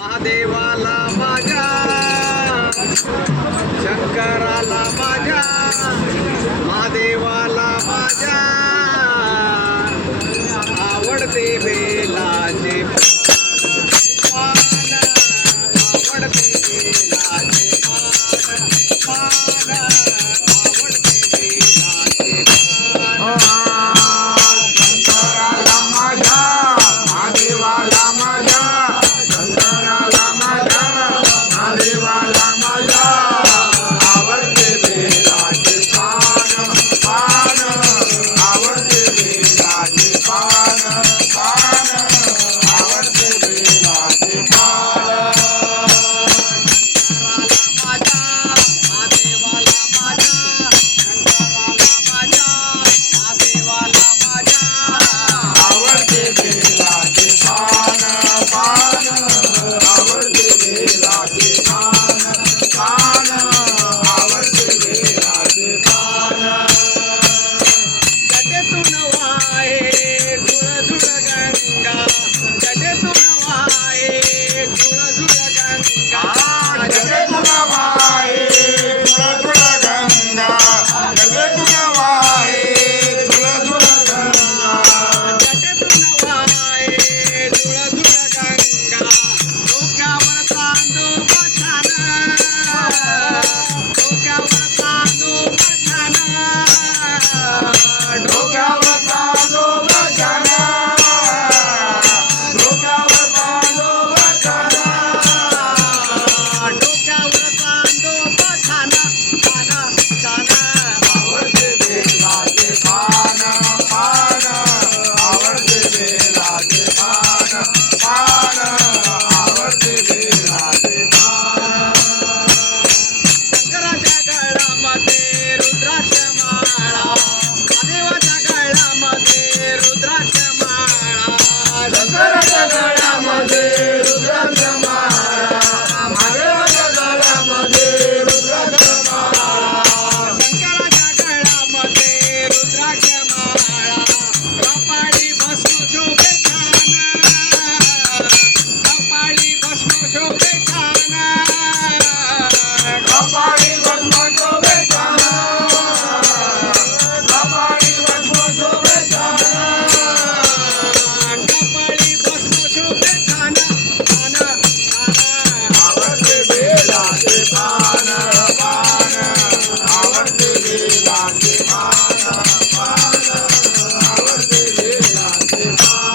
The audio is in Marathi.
महादेवाला माझ्या शंकराला माझ्या. go. Thank.